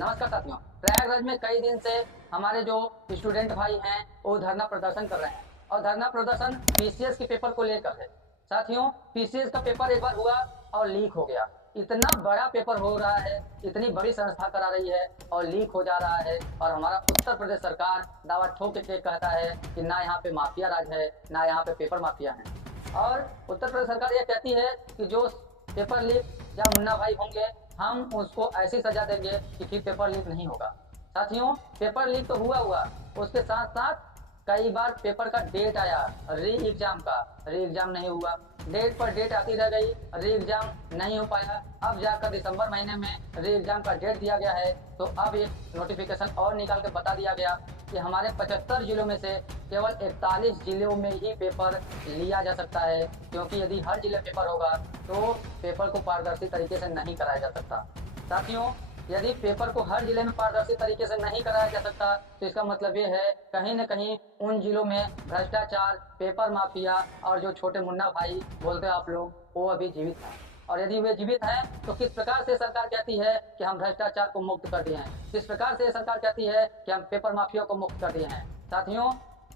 नमस्कार साथियों। प्रयागराज में कई दिन से हमारे जो स्टूडेंट भाई हैं वो धरना प्रदर्शन कर रहे हैं और धरना प्रदर्शन पीसीएस के पेपर को लेकर है। साथियों, पीसीएस का पेपर एक बार हुआ और लीक हो गया। इतना बड़ा पेपर हो रहा है, इतनी बड़ी संस्था करा रही है और लीक हो जा रहा है, और हमारा उत्तर प्रदेश सरकार दावा ठोक के कहता है कि ना यहाँ पे माफिया राज है, ना यहाँ पे पेपर माफिया है। और उत्तर प्रदेश सरकार ये कहती है कि जो पेपर लीक या मुन्ना भाई होंगे हम उसको ऐसी सजा देंगे कि फिर पेपर लीक नहीं होगा। साथियों, पेपर लीक तो हुआ, उसके साथ साथ कई बार पेपर का डेट आया री एग्जाम नहीं हुआ। डेट पर डेट आती रह गई, री एग्जाम नहीं हो पाया। अब जाकर दिसंबर महीने में री एग्जाम का डेट दिया गया है, तो अब एक नोटिफिकेशन और निकाल के बता दिया गया कि हमारे 75 जिलों में से केवल 41 जिलों में ही पेपर लिया जा सकता है, क्योंकि यदि हर जिले पेपर होगा तो पेपर को पारदर्शी तरीके से नहीं कराया जा सकता। साथियों, यदि पेपर को हर जिले में पारदर्शी तरीके से नहीं कराया जा सकता तो इसका मतलब ये है कहीं न कहीं उन जिलों में भ्रष्टाचार, पेपर माफिया और जो छोटे मुन्ना भाई बोलते हैं आप लोग, वो अभी जीवित हैं। और यदि वे जीवित हैं तो किस प्रकार से सरकार कहती है कि हम भ्रष्टाचार को मुक्त कर दिए हैं, किस प्रकार से सरकार कहती है कि हम पेपर माफिया को मुक्त कर दिए हैं। साथियों,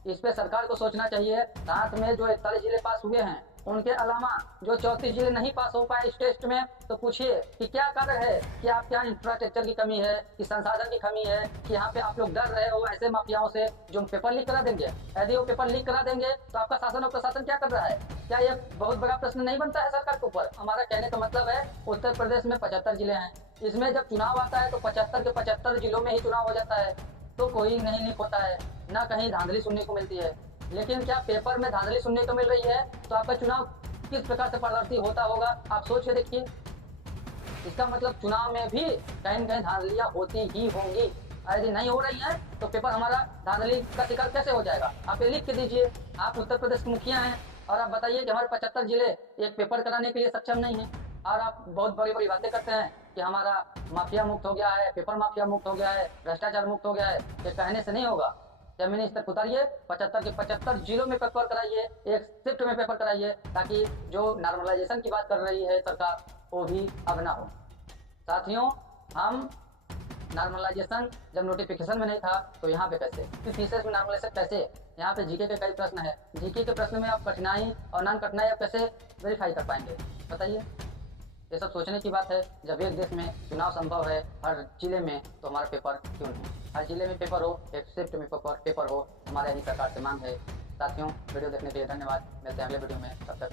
इस पे सरकार को सोचना चाहिए। साथ में जो 41 जिले पास हुए हैं उनके अलावा जो 34 जिले नहीं पास हो पाए इस टेस्ट में, तो पूछिए कि क्या कारण है, कि आप क्या इंफ्रास्ट्रक्चर की कमी है, कि संसाधन की कमी है, कि यहाँ पे आप लोग डर रहे हो ऐसे माफियाओं से जो पेपर लीक करा देंगे। यदि वो पेपर लीक करा देंगे तो आपका शासन और प्रशासन क्या कर रहा है? क्या ये बहुत बड़ा प्रश्न नहीं बनता है सरकार के ऊपर? हमारा कहने का मतलब है उत्तर प्रदेश में 75 जिले हैं, इसमें जब चुनाव आता है तो 75 के 75 जिलों में ही चुनाव हो जाता है, तो कोई नहीं लीक होता है, ना कहीं धांधली सुनने को मिलती है। लेकिन क्या पेपर में धांधली सुनने को मिल रही है तो आपका चुनाव किस प्रकार से पारदर्शी होता होगा, आप सोच के देखिए। इसका मतलब चुनाव में भी कहीं न कहीं धांधलियां होती ही होंगी। यदि नहीं हो रही है तो पेपर हमारा धांधली का शिकार कैसे हो जाएगा? आप ये लिख के दीजिए। आप उत्तर प्रदेश के मुखिया हैं और आप बताइए कि हमारे 75 जिले एक पेपर कराने के लिए सक्षम नहीं है, और आप बहुत बड़ी बड़ी बातें करते हैं कि हमारा माफिया मुक्त हो गया है, पेपर माफिया मुक्त हो गया है, भ्रष्टाचार मुक्त हो गया है। ये कहने से नहीं होगा। जमीनी स्तर उतारिए, 75 के 75 जिलों में पेपर कराइए, एक शिफ्ट में पेपर कराइए, ताकि जो नॉर्मलाइजेशन की बात कर रही है सरकार वो भी अब ना हो। साथियों, हम नॉर्मलाइजेशन जब नोटिफिकेशन में नहीं था तो यहाँ पे कैसे, पीसीएस में नॉर्मलाइजेशन कैसे? यहाँ पे जीके के कई प्रश्न है, जीके के प्रश्न में आप कठिनाई और नॉन कठिनाई आप कैसे वेरीफाई कर पाएंगे, बताइए। ये सब सोचने की बात है। जब एक देश में चुनाव संभव है हर जिले में, तो हमारा पेपर क्यों नहीं? हर जिले में पेपर हो, एक शिफ्ट में पेपर हो, हमारे यही सरकार से मांग है। साथियों, वीडियो देखने के लिए धन्यवाद। मिलते हैं अगले वीडियो में, तब तक के लिए।